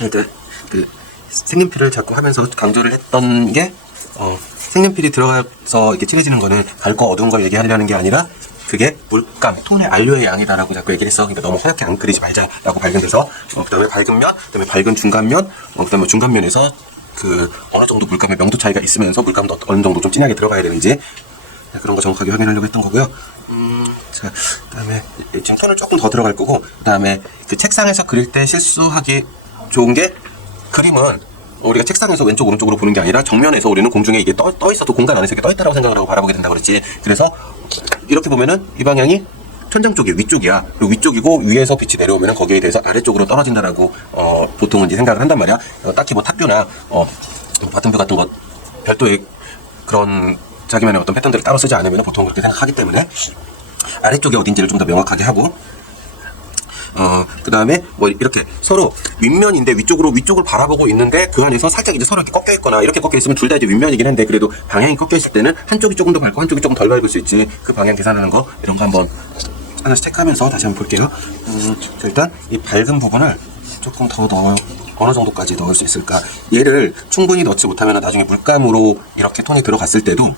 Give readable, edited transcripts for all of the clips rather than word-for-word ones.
그러니까 그 색연필을 자꾸 하면서 강조를 했던 게 색연필이 들어가서 이렇게 칠해지는 거는 밝고 어두운 걸 얘기하려는 게 아니라 그게 물감, 톤의 안료의 양이다라고 자꾸 얘기를 했어. 그러니까 너무 허옇게 안 그리지 말자라고 발견돼서 그다음에 밝은 면, 그다음에 밝은 중간면, 그다음에 중간면에서 그 어느 정도 물감의 명도 차이가 있으면서 물감도 어느 정도 좀 진하게 들어가야 되는지 그런 거 정확하게 확인하려고 했던 거고요. 자, 그다음에 지금 톤을 조금 더 들어갈 거고, 그다음에 그 책상에서 그릴 때 실수하기 좋은 게 그림은 우리가 책상에서 왼쪽 오른쪽으로 보는 게 아니라 정면에서 우리는 공중에 이게 떠 있어도 공간 안에서 이게 떠 있다라고 생각을 하고 바라보게 된다고 그랬지. 그래서 이렇게 보면은 이 방향이 천장 쪽이 위쪽이야. 그리고 위쪽이고 위에서 빛이 내려오면은 거기에 대해서 아래쪽으로 떨어진다라고 보통은 이제 생각을 한단 말이야. 딱히 뭐 탑뷰나 바텀뷰 같은 거 별도의 그런 자기만의 어떤 패턴들을 따로 쓰지 않으면 보통 그렇게 생각하기 때문에 아래쪽이 어딘지를 좀 더 명확하게 하고, 그 다음에 뭐 이렇게 서로 윗면인데 위쪽을 바라보고 있는데 그 안에서 살짝 이제 서로 이렇게 꺾여 있거나 이렇게 꺾여 있으면 둘 다 이제 윗면이긴 한데 그래도 방향이 꺾여 있을 때는 한쪽이 조금 더 밝고 한쪽이 조금 덜 밝을 수 있지. 그 방향 계산하는 거 이런 거 한번 하나씩 체크하면서 다시 한번 볼게요. 자, 일단 이 밝은 부분을 조금 더 어느 정도까지 넣을 수 있을까? 얘를 충분히 넣지 못하면 나중에 물감으로 이렇게 톤이 들어갔을 때도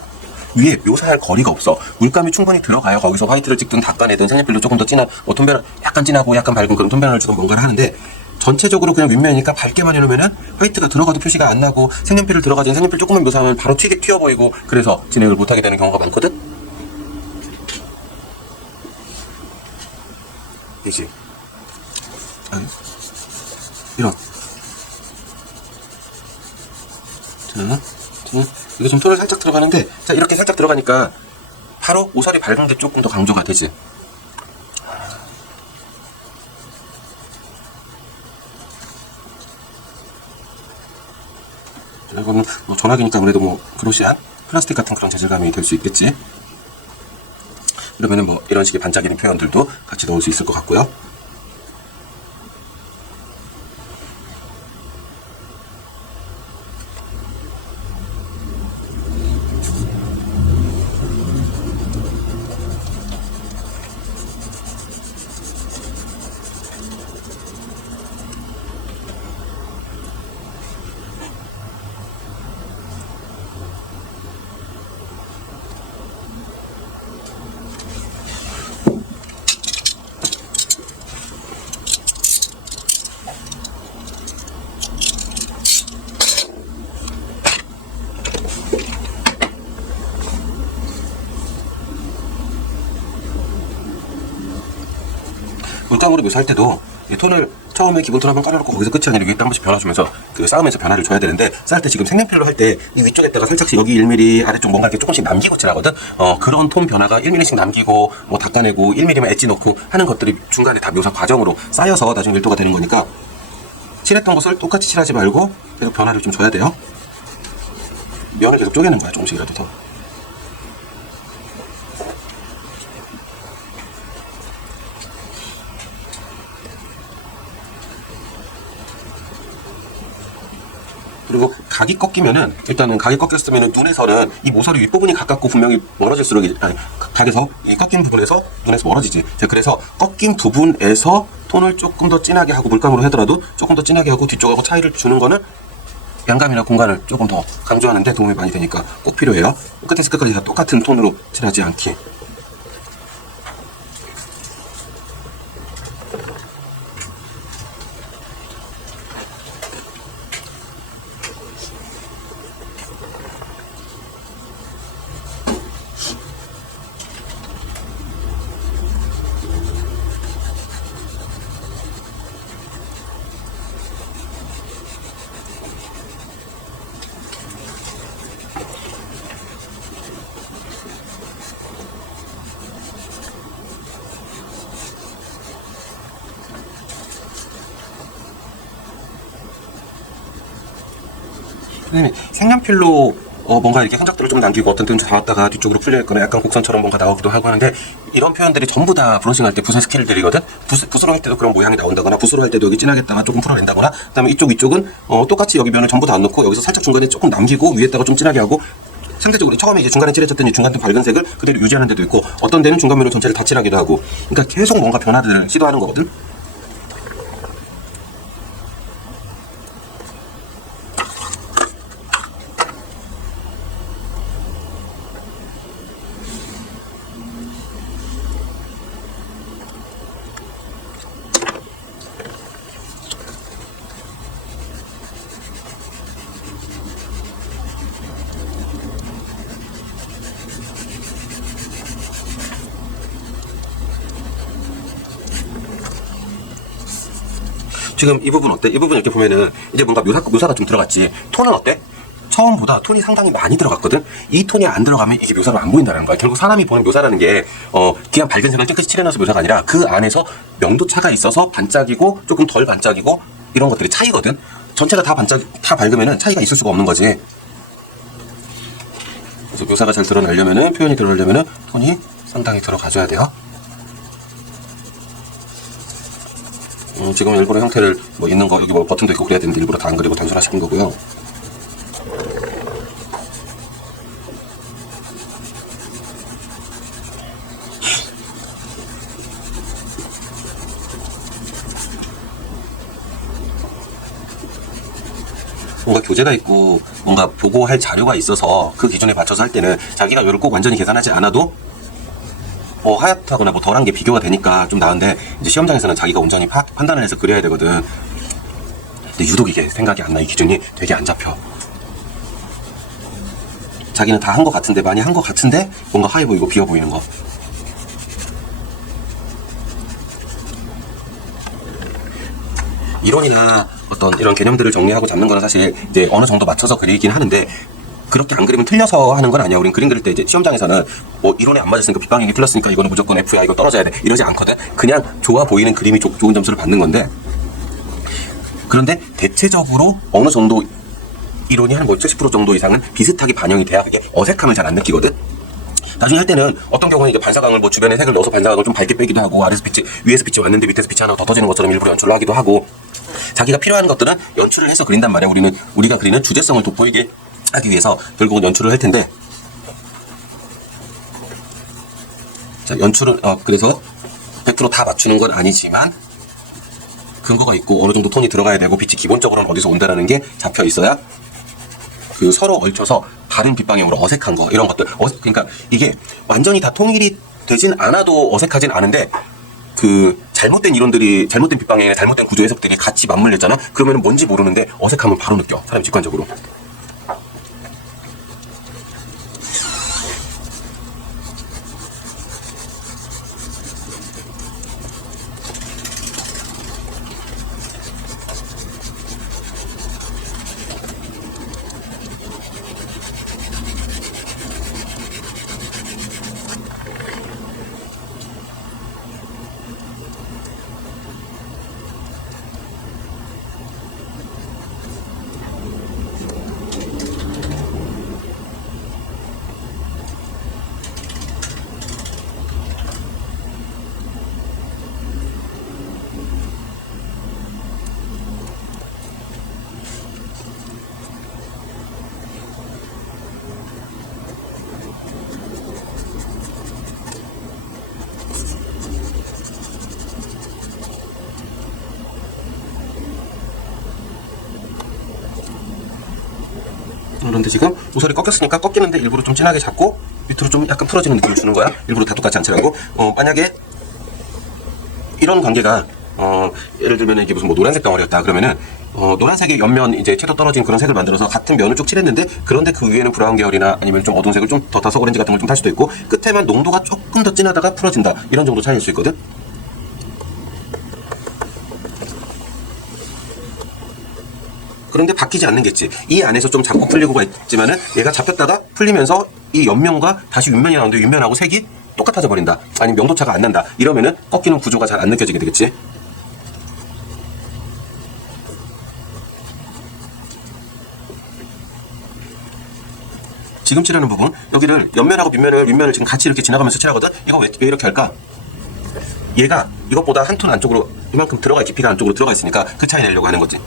위에 묘사할 거리가 없어. 물감이 충분히 들어가요. 거기서 화이트를 찍든 닦아내든 색연필로 조금 더 진한 톤변을 약간 진하고 약간 밝은 그런 톤변을 주든 뭔가를 하는데 전체적으로 그냥 윗면이니까 밝게만 해놓으면은 화이트가 들어가도 표시가 안 나고 색연필을 들어가든 색연필 조금만 묘사하면 바로 튀어 보이고 그래서 진행을 못하게 되는 경우가 많거든. 이지 이런 이게 좀 톤을 살짝 들어가는데, 자, 이렇게 살짝 들어가니까 바로 오설이 밝은 게 조금 더 강조가 되지. 이거는 뭐 전화기니까 아무래도 뭐 그로시한 플라스틱 같은 그런 재질감이 될 수 있겠지. 그러면은 뭐 이런 식의 반짝이는 표현들도 같이 넣을 수 있을 것 같고요. 물감으로 묘사할 때도 이 톤을 처음에 기본 톤 한번 깔아놓고 거기서 끝이 아니라 위에 한 번씩 변화주면서 그 싸움에서 변화를 줘야 되는데, 쌀 때 지금 색연필로 할 때 이 위쪽에다가 살짝씩 여기 1mm 아래쪽 뭔가 이렇게 조금씩 남기고 칠하거든. 그런 톤 변화가 1mm씩 남기고 뭐 닦아내고 1mm만 엣지 넣고 하는 것들이 중간에 다 묘사 과정으로 쌓여서 나중에 밀도가 되는 거니까 칠했던 것을 똑같이 칠하지 말고 계속 변화를 좀 줘야 돼요. 면을 계속 쪼개는 거야, 조금씩이라도 더. 그리고 각이 꺾이면은, 일단은 각이 꺾였으면은 눈에서는 이 모서리 윗부분이 가깝고 분명히 멀어질수록 각에서 이 꺾인 부분에서 눈에서 멀어지지. 그래서 꺾인 부분에서 톤을 조금 더 진하게 하고 물감으로 하더라도 조금 더 진하게 하고 뒤쪽하고 차이를 주는 거는 양감이나 공간을 조금 더 강조하는 데 도움이 많이 되니까 꼭 필요해요. 끝에서 끝까지 다 똑같은 톤으로 칠하지 않기. 선생님이 색연필로 뭔가 이렇게 흔적들을 좀 남기고 어떤 데는 닿았다가 뒤쪽으로 풀려있거나 약간 곡선처럼 뭔가 나오기도 하고 하는데, 이런 표현들이 전부 다 브러싱 할 때 붓의 스킬들이거든. 붓으로 할 때도 그런 모양이 나온다거나, 붓으로 할 때도 여기 진하겠다가 조금 풀어낸다거나, 그 다음에 위쪽은 똑같이 여기 면을 전부 다 안 넣고 여기서 살짝 중간에 조금 남기고 위에다가 좀 진하게 하고, 상대적으로 처음에 이제 중간에 칠해졌더니 중간 톤 밝은 색을 그대로 유지하는 데도 있고, 어떤 데는 중간면을 전체를 다 칠하기도 하고, 그러니까 계속 뭔가 변화들을 시도하는 거거든. 지금 이 부분 어때? 이 부분 이렇게 보면은 이제 뭔가 묘사가 좀 들어갔지. 톤은 어때? 처음보다 톤이 상당히 많이 들어갔거든? 이 톤이 안 들어가면 이게 묘사로 안 보인다는 거야. 결국 사람이 보는 묘사라는 게, 그냥 밝은 색을 깨끗이 칠해놔서 묘사가 아니라 그 안에서 명도차가 있어서 반짝이고 조금 덜 반짝이고 이런 것들이 차이거든? 전체가 다 밝으면은 차이가 있을 수가 없는 거지. 그래서 묘사가 잘 드러나려면은, 표현이 드러나려면은 톤이 상당히 들어가줘야 돼요. 지금 일부러 형태를 뭐 있는 거, 여기 뭐 버튼도 있고 그래야 되는데 일부러 다 안 그리고 단순화시킨 거고요. 뭔가 교재가 있고 뭔가 보고할 자료가 있어서 그 기준에 맞춰서 할 때는 자기가 이걸 꼭 완전히 계산하지 않아도 뭐 하얗다거나 뭐 덜한 게 비교가 되니까 좀 나은데, 이제 시험장에서는 자기가 온전히 판단을 해서 그려야 되거든. 근데 유독 이게 생각이 안 나. 이 기준이 되게 안 잡혀. 자기는 다 한 것 같은데, 많이 한 것 같은데 뭔가 하얘 보이고 비어 보이는 거. 이론이나 어떤 이런 개념들을 정리하고 잡는 거는 사실 이제 어느 정도 맞춰서 그리긴 하는데, 그렇게 안 그리면 틀려서 하는 건 아니야. 우린 그림 그릴 때 이제 시험장에서는 뭐 이론에 안 맞았으니까 빗방향이 틀렸으니까 이거는 무조건 F야, 이거 떨어져야 돼, 이러지 않거든. 그냥 좋아 보이는 그림이 좋은 점수를 받는 건데, 그런데 대체적으로 어느 정도 이론이 한 뭐 70% 정도 이상은 비슷하게 반영이 돼야 그게 어색함을 잘 안 느끼거든. 나중에 할 때는 어떤 경우는 이제 반사광을 뭐 주변에 색을 넣어서 반사광을 좀 밝게 빼기도 하고, 아래서 빛이 위에서 빛이 왔는데 밑에서 빛이 하나 더 터지는 것처럼 일부러 연출을 하기도 하고, 자기가 필요한 것들은 연출을 해서 그린단 말이야. 우리가 그리는 주제성을 돋보이게 하기 위해서 결국은 연출을 할 텐데, 자, 연출은 그래서 100% 다 맞추는 건 아니지만 근거가 있고 어느 정도 톤이 들어가야 되고 빛이 기본적으로는 어디서 온다라는 게 잡혀 있어야 그 서로 얽혀서 다른 빛방향으로 어색한 거, 이런 것들, 그러니까 이게 완전히 다 통일이 되진 않아도 어색하진 않은데, 그 잘못된 이론들이, 잘못된 빛방향이나 잘못된 구조 해석들이 같이 맞물렸잖아. 그러면 뭔지 모르는데 어색함은 바로 느껴, 사람이 직관적으로. 그런데 지금 모서리 꺾였으니까 꺾이는데 일부러 좀 진하게 잡고 밑으로 좀 약간 풀어지는 느낌을 주는 거야. 일부러 다 똑같이 않더라고. 만약에 이런 관계가 예를 들면 이게 무슨 뭐 노란색 덩어리였다 그러면은 노란색의 옆면 이제 채도 떨어진 그런 색을 만들어서 같은 면을 쭉 칠했는데, 그런데 그 위에는 브라운 계열이나 아니면 좀 어두운 색을 좀 더 타서 오렌지 같은 걸 좀 탈 수도 있고, 끝에만 농도가 조금 더 진하다가 풀어진다, 이런 정도 차이일 수 있거든. 그런데 바뀌지 않는 게 있지. 이 안에서 좀 잡고 풀리고가 있지만은 얘가 잡혔다가 풀리면서 이 옆면과 다시 윗면이 나오는데 윗면하고 색이 똑같아져 버린다, 아니면 명도차가 안 난다, 이러면은 꺾이는 구조가 잘 안 느껴지게 되겠지. 지금 칠하는 부분, 여기를 옆면하고 윗면을 지금 같이 이렇게 지나가면서 칠하거든. 이거 왜 이렇게 할까? 얘가 이것보다 한 톤 안쪽으로 이만큼 들어가, 깊이가 안쪽으로 들어가 있으니까 그 차이 내려고 하는 거지.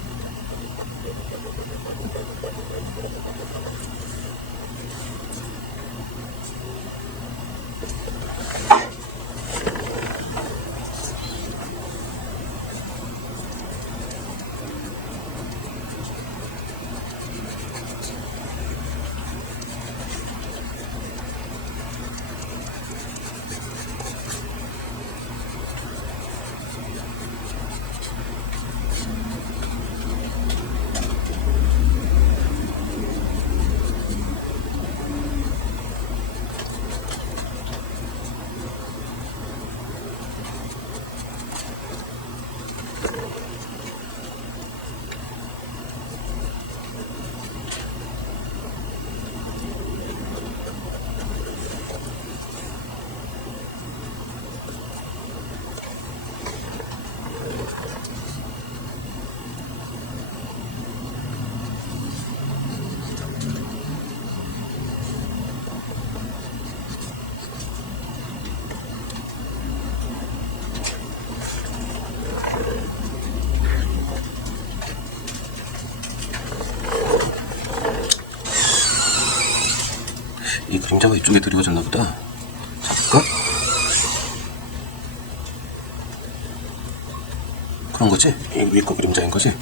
그림자가 이쪽에 드리워졌나 보다. 잠깐. 그런 거지? 이 위에 거 그림자인 거지?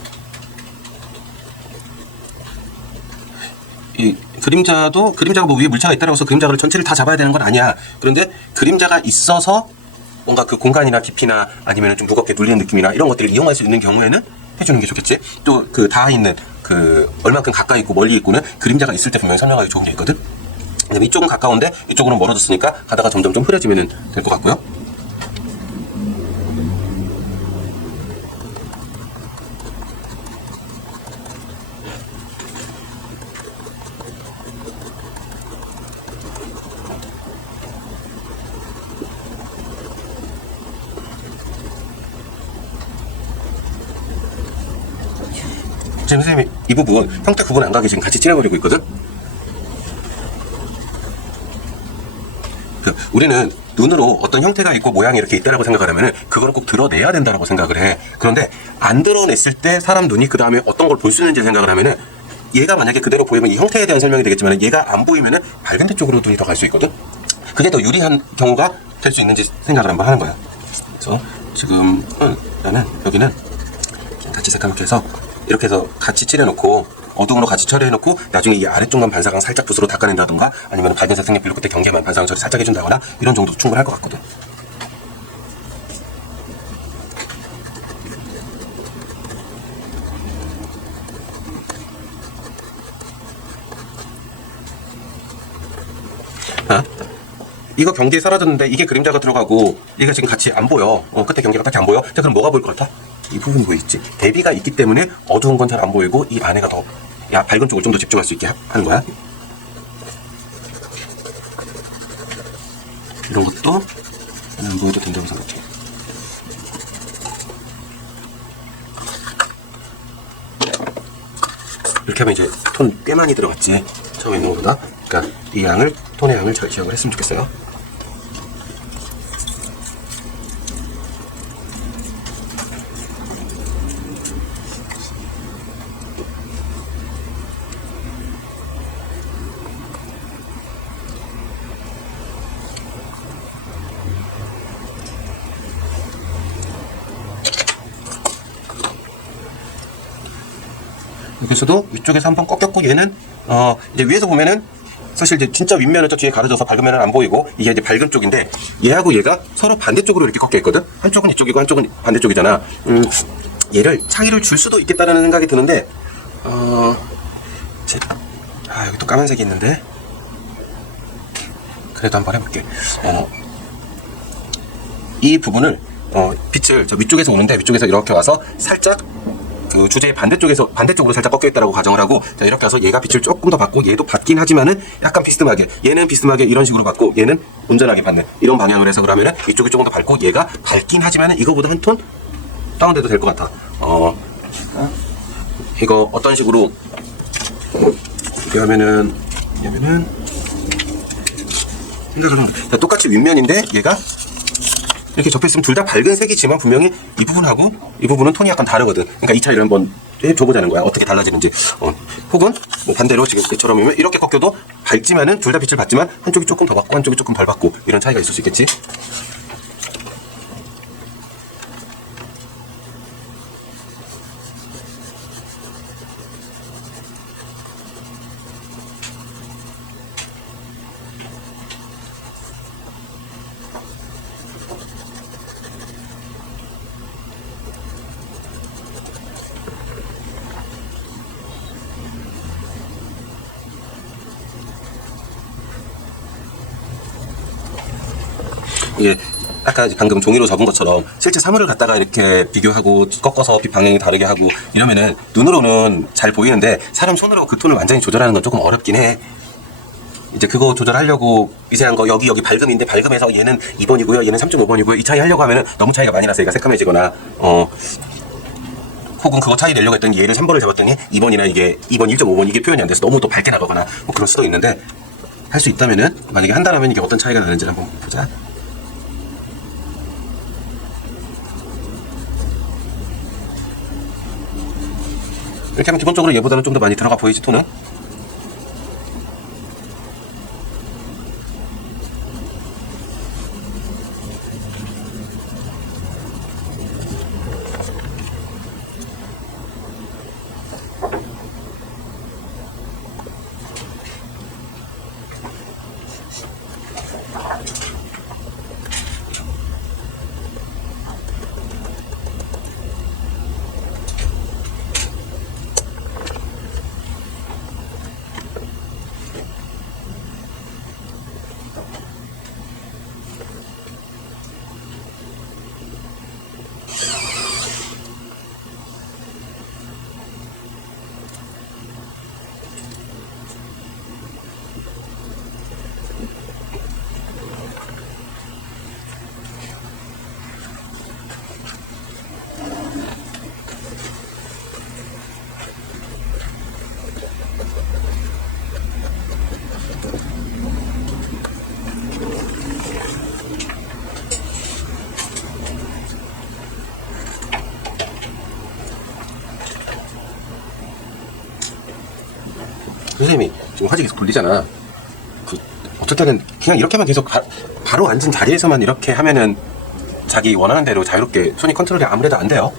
이 그림자가 뭐 위에 물체가 있다고 해서 그림자를 전체를 다 잡아야 되는 건 아니야. 그런데 그림자가 있어서 뭔가 그 공간이나 깊이나 아니면 좀 무겁게 눌리는 느낌이나 이런 것들을 이용할 수 있는 경우에는 해주는 게 좋겠지. 또 그 닿아 있는 그 얼마큼 가까이 있고 멀리 있고는 그림자가 있을 때 분명히 설명하기 좋은 게 있거든. 이쪽은 가까운데 이쪽으로는 멀어졌으니까 가다가 점점 좀 흐려지면 될 것 같고요. 지금 선생님이 이 부분 형태 구분 안 가게 지금 같이 칠해버리고 있거든. 우리는 눈으로 어떤 형태가 있고 모양이 이렇게 있다라고 생각을 하면은 그거를 꼭 드러내야 된다라고 생각을 해. 그런데 안 드러냈을 때 사람 눈이 그 다음에 어떤 걸 볼 수 있는지 생각을 하면은 얘가 만약에 그대로 보이면 이 형태에 대한 설명이 되겠지만 얘가 안 보이면은 밝은 데 쪽으로 눈이 더 갈 수 있거든. 그게 더 유리한 경우가 될 수 있는지 생각을 한번 하는 거야. 그래서 지금 나는 여기는 같이 새까맣게 해서 이렇게 해서 같이 칠해놓고 어둠으로 같이 처리해놓고 나중에 이 아래쪽만 반사광 살짝 붓으로 닦아낸다던가 아니면 밝은색 색연필로 그때 경계만 반사광 처리 살짝 해준다거나 이런 정도도 충분할 것 같거든. 이거 경계에 사라졌는데 이게 그림자가 들어가고 이게 지금 같이 안 보여. 끝에 경계가 딱히 안 보여. 자, 그럼 뭐가 보일 것 같아? 이 부분이 보이지? 대비가 있기 때문에 어두운 건 잘 안 보이고 이 안에가 더 밝은 쪽을 좀 더 집중할 수 있게 하는 거야. 이런 것도 안 보여도 된다고 생각해. 이렇게 하면 이제 톤 꽤 많이 들어갔지. 처음에 있는 것보다. 그러니까 이 양을, 톤의 양을 잘 기억을 했으면 좋겠어요. 여기서도 위쪽에서 한번 꺾였고 얘는 이제 위에서 보면은 사실 이제 진짜 윗면은 저 뒤에 가려져서 밝은 면은 안 보이고 이게 이제 밝은 쪽인데 얘하고 얘가 서로 반대쪽으로 이렇게 꺾여 있거든. 한쪽은 이쪽이고 한쪽은 반대쪽이잖아. 얘를 차이를 줄 수도 있겠다라는 생각이 드는데 여기 또 까만색이 있는데 그래도 한번 해볼게. 이 부분을 빛을 저 위쪽에서 오는데 위쪽에서 이렇게 와서 살짝 그 주제의 반대쪽으로 살짝 꺾여 있다라고 가정을 하고, 자, 이렇게 해서 얘가 빛을 조금 더 받고 얘도 받긴 하지만은 약간 비스듬하게, 얘는 비스듬하게 이런 식으로 받고 얘는 온전하게 받는 이런 방향으로 해서 그러면은 이쪽이 조금 더 밝고 얘가 밝긴 하지만은 이거보다 한 톤 다운돼도 될 것 같아. 이거 어떤 식으로 얘하면은 생각을 좀 똑같이 윗면인데 얘가 이렇게 접했으면 둘 다 밝은 색이지만 분명히 이 부분하고 이 부분은 톤이 약간 다르거든. 그러니까 이 차이를 한번 해줘보자는 거야. 어떻게 달라지는지. 혹은 뭐 반대로 지금 이처럼 이렇게 꺾여도 밝지만은 둘 다 빛을 받지만 한쪽이 조금 더 받고 한쪽이 조금 덜 받고 이런 차이가 있을 수 있겠지. 이게 아까 방금 종이로 접은 것처럼 실제 사물을 갖다가 이렇게 비교하고 꺾어서 빛 방향이 다르게 하고 이러면은 눈으로는 잘 보이는데 사람 손으로 그 톤을 완전히 조절하는 건 조금 어렵긴 해. 이제 그거 조절하려고 미세한 거 여기 밝음인데 밝음에서 얘는 2번이고요 얘는 3.5번이고요 이 차이 하려고 하면은 너무 차이가 많이 나서 얘가 새까매지거나 혹은 그거 차이 내려고 했더니 얘를 3번을 잡았더니 2번이나 이게 2번 1.5번 이게 표현이 안 돼서 너무 또 밝게 나가거나 뭐 그럴 수도 있는데, 할 수 있다면은 만약에 한다면 이게 어떤 차이가 나는지 한번 보자. 이렇게 하면 기본적으로 얘보다는 좀 더 많이 들어가 보이지 톤은? 선생님이 지금 화질이 계속 굴리잖아. 어쩔 때는 그냥 이렇게만 계속 바로 앉은 자리에서만 이렇게 하면은 자기 원하는 대로 자유롭게 손이 컨트롤이 아무래도 안 돼요.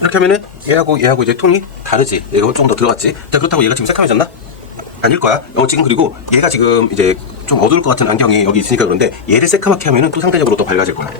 이렇게 하면은 얘하고 이제 톤이 다르지. 얘가 좀 더 들어갔지. 자, 그렇다고 얘가 지금 새카매졌나? 아닐 거야. 지금 그리고 얘가 지금 이제 좀 어두울 것 같은 안경이 여기 있으니까 그런데 얘를 새카맣게 하면은 또 상대적으로 더 밝아질 거야.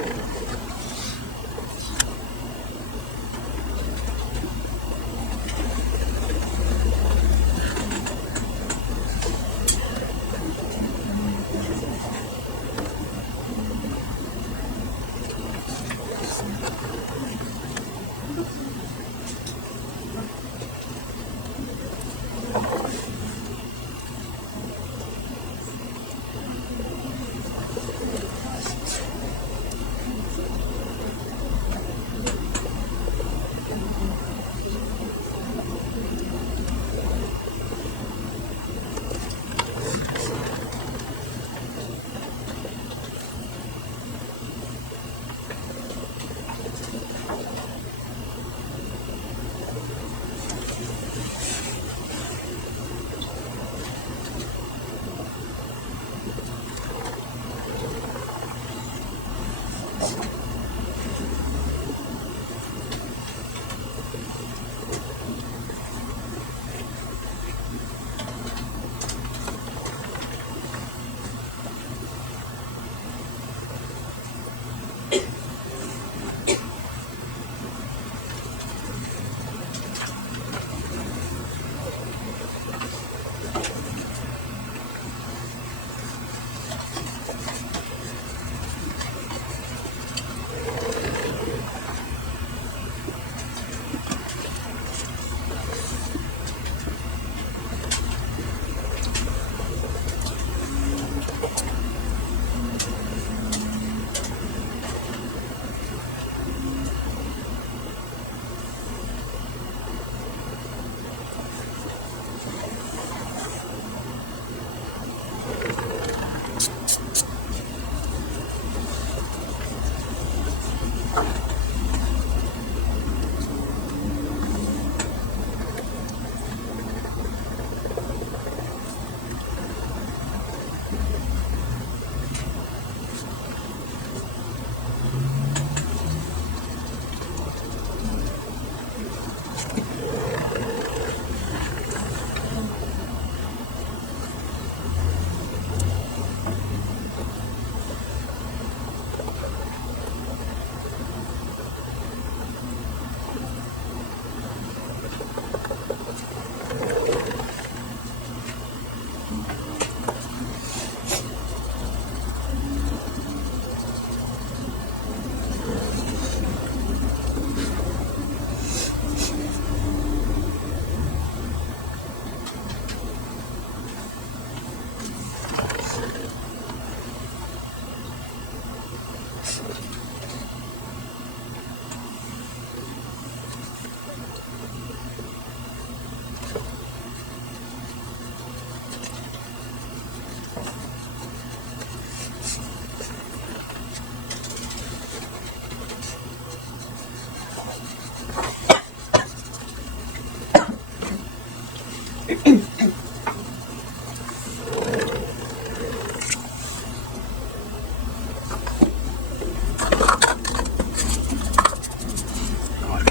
이렇게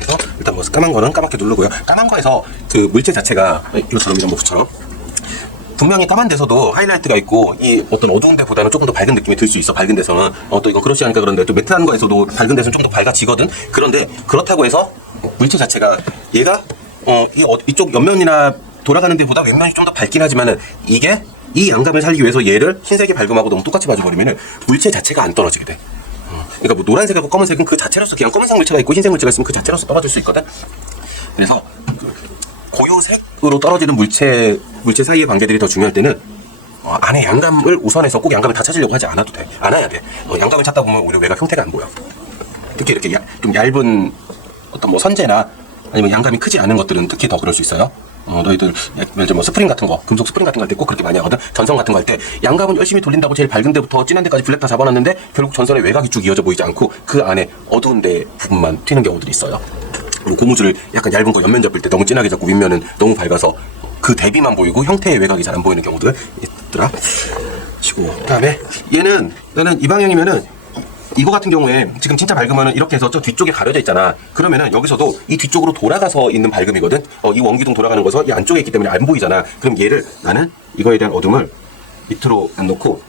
해서 일단 뭐 까만 거는 까맣게 누르고요. 까만 거에서 그 물체 자체가 이것처럼 이런 모습처럼 분명히 까만 데서도 하이라이트가 있고 이 어떤 어두운 데보다는 조금 더 밝은 느낌이 들 수 있어. 밝은 데서는 또 이건 그렇지 않으니까 그런데 또 매트한 거에서도 밝은 데서는 좀 더 밝아지거든. 그런데 그렇다고 해서 물체 자체가 얘가 이쪽 옆면이나 돌아가는 데보다 왼면이 좀 더 밝긴 하지만은 이게 이 양감을 살리기 위해서 얘를 흰색이 밝음하고 너무 똑같이 봐줘버리면은 물체 자체가 안 떨어지게 돼. 그러니까 뭐 노란색하고 검은색은 그 자체로서 그냥 검은색 물체가 있고 흰색 물체가 있으면 그 자체로서 떨어질 수 있거든. 그래서 고요색으로 떨어지는 물체 사이의 관계들이 더 중요할 때는 안에 양감을 우선해서 꼭 양감을 다 찾으려고 하지 않아도 돼. 않아야 돼. 양감을 찾다 보면 오히려 외곽 형태가 안 보여. 특히 이렇게 좀 얇은 어떤 뭐 선재나 아니면 양감이 크지 않은 것들은 특히 더 그럴 수 있어요. 너희들 예를 들어 뭐 스프링 같은 거, 금속 스프링 같은 거 할 때 꼭 그렇게 많이 하거든. 전선 같은 거 할 때 양감은 열심히 돌린다고 제일 밝은 데부터 진한 데까지 블랙 다 잡아놨는데 결국 전선의 외곽이 쭉 이어져 보이지 않고 그 안에 어두운 데 부분만 튀는 경우들이 있어요. 그리고 고무줄을 약간 얇은 거 옆면 잡을 때 너무 진하게 잡고 윗면은 너무 밝아서 그 대비만 보이고 형태의 외곽이 잘 안 보이는 경우들 있더라. 치고 그다음에 나는 이 방향이면은 이거 같은 경우에 지금 진짜 밝으면은 이렇게 해서 저 뒤쪽에 가려져 있잖아. 그러면은 여기서도 이 뒤쪽으로 돌아가서 있는 밝음이거든. 이 원기둥 돌아가는 거서 이 안쪽에 있기 때문에 안 보이잖아. 그럼 얘를 나는 이거에 대한 어둠을 밑으로 안 놓고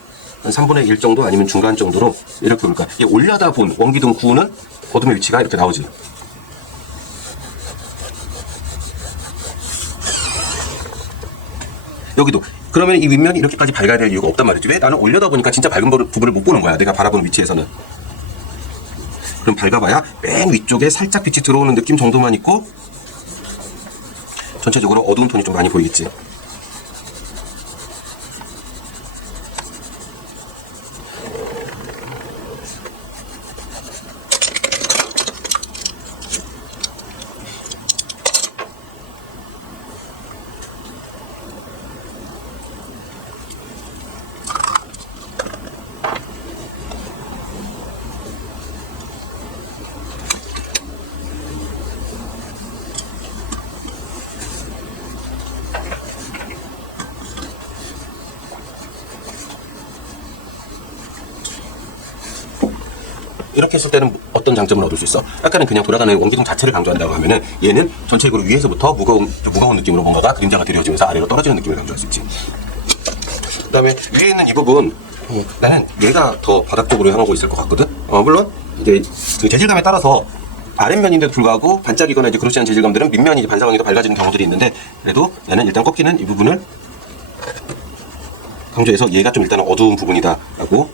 한 3분의 1 정도 아니면 중간 정도로 이렇게 볼까. 얘 올려다 본 원기둥 구는 어둠의 위치가 이렇게 나오지. 여기도 그러면 이 윗면이 이렇게까지 밝아야 될 이유가 없단 말이지. 왜? 나는 올려다 보니까 진짜 밝은 부분을 못 보는 거야. 내가 바라보는 위치에서는. 그럼 밝아봐야 맨 위쪽에 살짝 빛이 들어오는 느낌 정도만 있고 전체적으로 어두운 톤이 좀 많이 보이겠지. 이렇게 했을 때는 어떤 장점을 얻을 수 있어? 아까는 그냥 돌아가는 원기둥 자체를 강조한다고 하면은 얘는 전체적으로 위에서부터 무거운 느낌으로 뭔가가 그림자가 드려지면서 아래로 떨어지는 느낌을 강조할 수 있지. 그 다음에 위에 있는 이 부분 나는 얘가 더 바닥 쪽으로 향하고 있을 것 같거든. 물론 이제 그 재질감에 따라서 아랫면인데도 불구하고 반짝이거나 이제 그렇지 않은 재질감들은 밑면이 반사광이 더 밝아지는 경우들이 있는데 그래도 나는 일단 꺾이는 이 부분을 강조해서 얘가 좀 일단은 어두운 부분이다 라고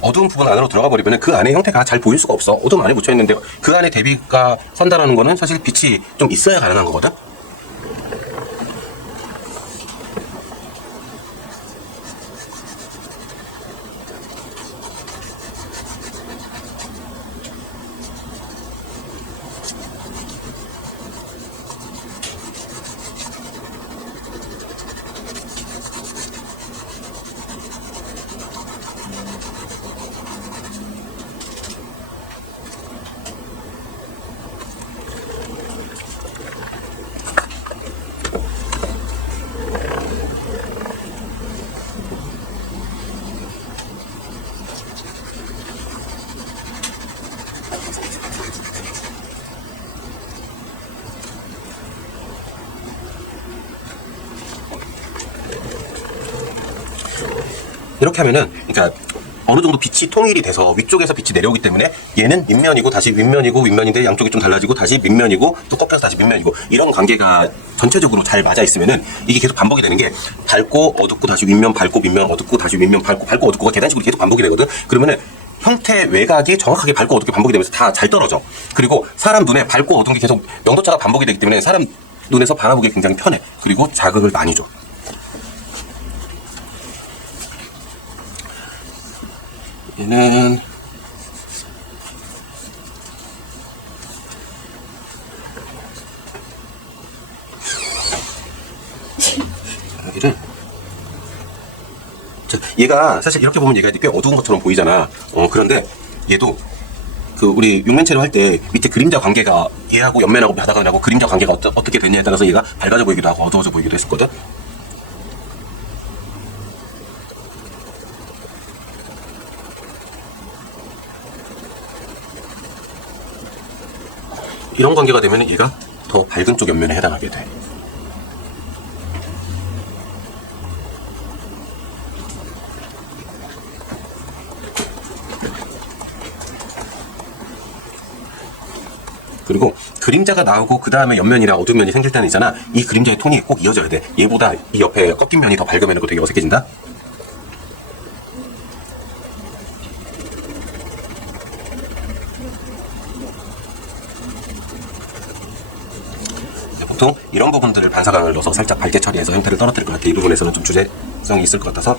어두운 부분 안으로 들어가 버리면 그 안에 형태가 잘 보일 수가 없어. 어둠 안에 묻혀 있는데 그 안에 대비가 선다라는 거는 사실 빛이 좀 있어야 가능한 거거든. 이렇게 하면은, 그러니까 어느 정도 빛이 통일이 돼서 위쪽에서 빛이 내려오기 때문에 얘는 밑면이고 다시 윗면이고 윗면인데 양쪽이 좀 달라지고 다시 밑면이고 또 꺾여서 다시 밑면이고 이런 관계가 전체적으로 잘 맞아 있으면은 이게 계속 반복이 되는 게 밝고 어둡고 다시 윗면 밝고 밑면 어둡고 다시 윗면 밝고 밝고 어둡고가 계단식으로 계속 반복이 되거든. 그러면은 형태 외곽이 정확하게 밝고 어둡게 반복이 되면서 다 잘 떨어져. 그리고 사람 눈에 밝고 어두운 게 계속 명도차가 반복이 되기 때문에 사람 눈에서 바라보기 굉장히 편해. 그리고 자극을 많이 줘. 얘는 여기를 얘가 사실 이렇게 보면 얘가 꽤 어두운 것처럼 보이잖아. 그런데 얘도 그 우리 육면체로 할 때 밑에 그림자 관계가 얘하고 옆면하고 바닥하고 그림자 관계가 어떻게 되냐에 따라서 얘가 밝아져 보이기도 하고 어두워져 보이기도 했었거든. 이런 관계가 되면 얘가 더 밝은 쪽 옆면에 해당하게 돼. 그리고 그림자가 나오고 그 다음에 옆면이랑 어두운 면이 생길 때는 있잖아. 이 그림자의 톤이 꼭 이어져야 돼. 얘보다 이 옆에 꺾인 면이 더 밝으면 되게 어색해진다. 보통 이런 부분들을 반사광을 넣어서 살짝 밝게 처리해서 형태를 떨어뜨릴 것 같아. 이 부분에서는 좀 주제성이 있을 것 같아서.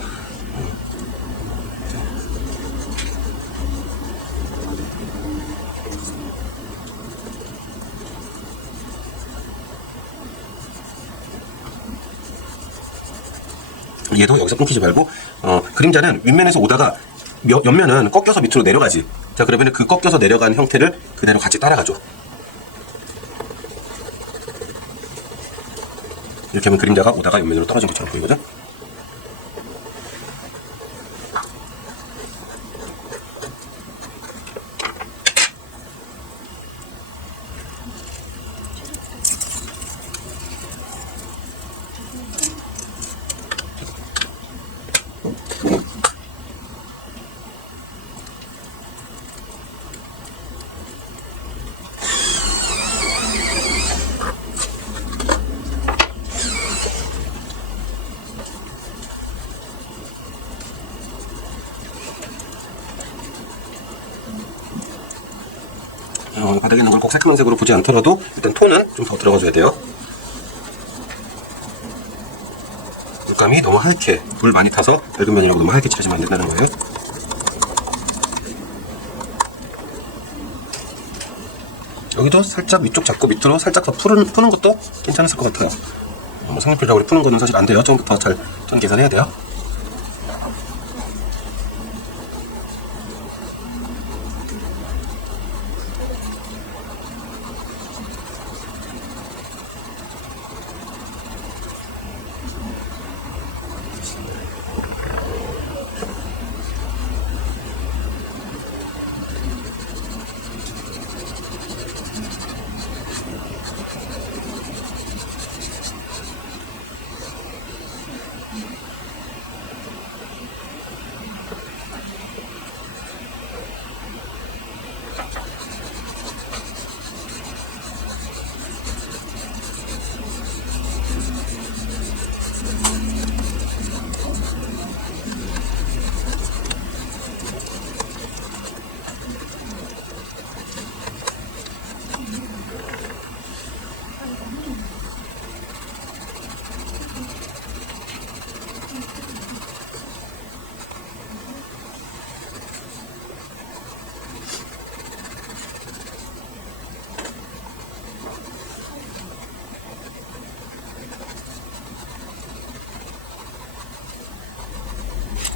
얘도 여기서 끊기지 말고 그림자는 윗면에서 오다가 옆면은 꺾여서 밑으로 내려가지. 자, 그러면 그 꺾여서 내려간 형태를 그대로 같이 따라가죠. 이렇게 하면 그림자가 오다가 옆면으로 떨어진 것처럼 보이거든. 바닥에 있는 걸 꼭 새까만 색으로 보지 않더라도 일단 톤은 좀 더 들어가줘야 돼요. 물감이 너무 하얗게 물 많이 타서 밝은 면이라고 너무 하얗게 칠하시면 안 된다는 거예요. 여기도 살짝 위쪽 잡고 밑으로 살짝 더 푸는 것도 괜찮았을 것 같아요. 색연필적으로 푸는 거는 사실 안 돼요. 좀 더 잘 계산해야 돼요.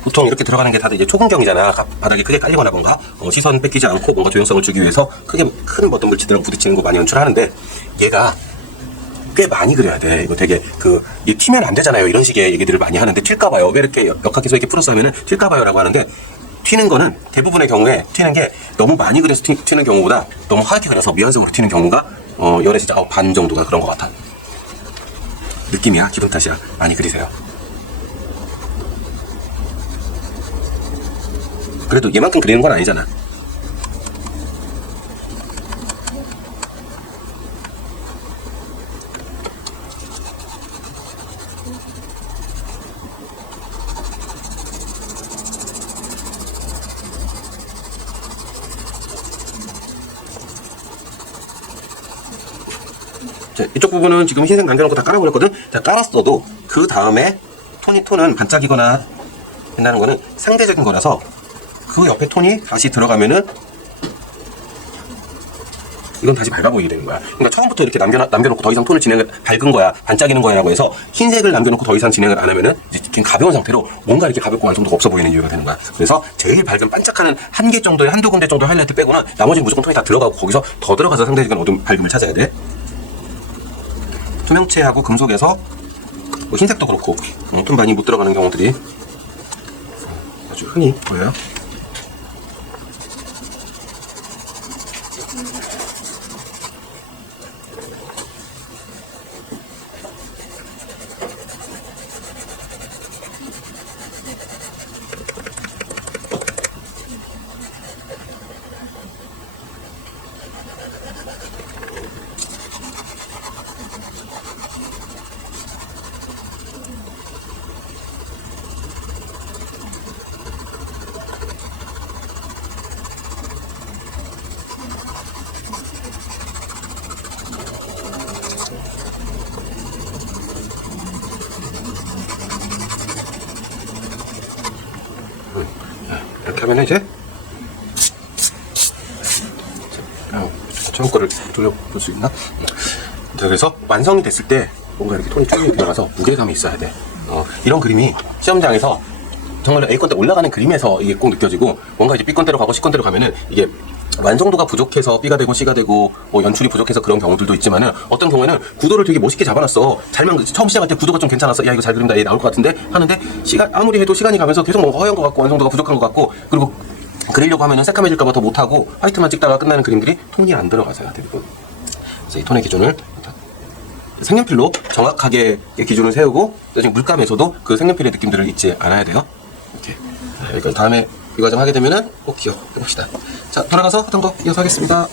보통 이렇게 들어가는 게 다들 이제 초근경이잖아. 바닥이 크게 깔리거나 시선 뺏기지 않고 뭔가 조형성을 주기 위해서 큰 어떤 물체들하고 부딪히는 거 많이 연출하는데 얘가 꽤 많이 그려야 돼. 이거 되게 얘 튀면 안 되잖아요. 이런 식의 얘기들을 많이 하는데 튈까봐요. 왜 이렇게 역학해서 이렇게 풀어서 하면은 튈까봐요라고 하는데 튀는 거는 대부분의 경우에 튀는 게 너무 많이 그려서 튀는 경우보다 너무 하얗게 그려서 미완성으로 튀는 경우가 열의 진짜 반 정도가 그런 것 같아. 느낌이야. 기분 탓이야. 많이 그리세요. 그래도 얘만큼 그리는 건 아니잖아. 자, 이쪽 부분은 지금 흰색 남겨놓고 다 깔아버렸거든? 자, 깔았어도 그 다음에 톤은 반짝이거나 된다는 거는 상대적인 거라서 그 옆에 톤이 다시 들어가면은 이건 다시 밝아 보이게 되는 거야. 그러니까 처음부터 이렇게 남겨놓고 더 이상 톤을 밝은 거야, 반짝이는 거야 라고 해서 흰색을 남겨놓고 더 이상 진행을 안 하면은 이제 그냥 가벼운 상태로 뭔가 이렇게 가볍고 완성도가 없어 보이는 이유가 되는 거야. 그래서 제일 밝은 반짝하는 한 개 정도의 한두 군데 정도 하이라이트 빼고는 나머지는 무조건 톤이 다 들어가고 거기서 더 들어가서 상대적인 어두운 밝음을 찾아야 돼. 투명체하고 금속에서 뭐 흰색도 그렇고 톤 많이 못 들어가는 경우들이 아주 흔히 보여요. 이렇게 하면 이제 처음 거를 돌려볼 수 있나? 자, 그래서 완성이 됐을 때 뭔가 이렇게 톤이 쭉 들어가서 무게감이 있어야 돼. 이런 그림이 시험장에서 정말 A건대 올라가는 그림에서 이게 꼭 느껴지고, 뭔가 이제 B건대로 가고 C건대로 가면은 이게 완성도가 부족해서 B가 되고 C가 되고 뭐 연출이 부족해서 그런 경우들도 있지만은, 어떤 경우에는 구도를 되게 멋있게 잡아놨어. 처음 시작할 때 구도가 좀 괜찮았어. 야, 이거 잘 그린다, 얘 나올 것 같은데 하는데, 아무리 해도 시간이 가면서 계속 뭔가 허연 것 같고 완성도가 부족한 것 같고, 그리고 그리려고 하면은 새까매질까봐 더 못하고 화이트만 찍다가 끝나는 그림들이 톤이 안 들어가서요, 대부분. 그래서 이 톤의 기준을 색연필로 정확하게 기준을 세우고, 나중에 물감에서도 그 색연필의 느낌들을 잊지 않아야 돼요. 이렇게. 그러니까 다음에 이 과정 하게 되면은 꼭 기억해봅시다. 자, 돌아가서 하던 거 이어서 하겠습니다.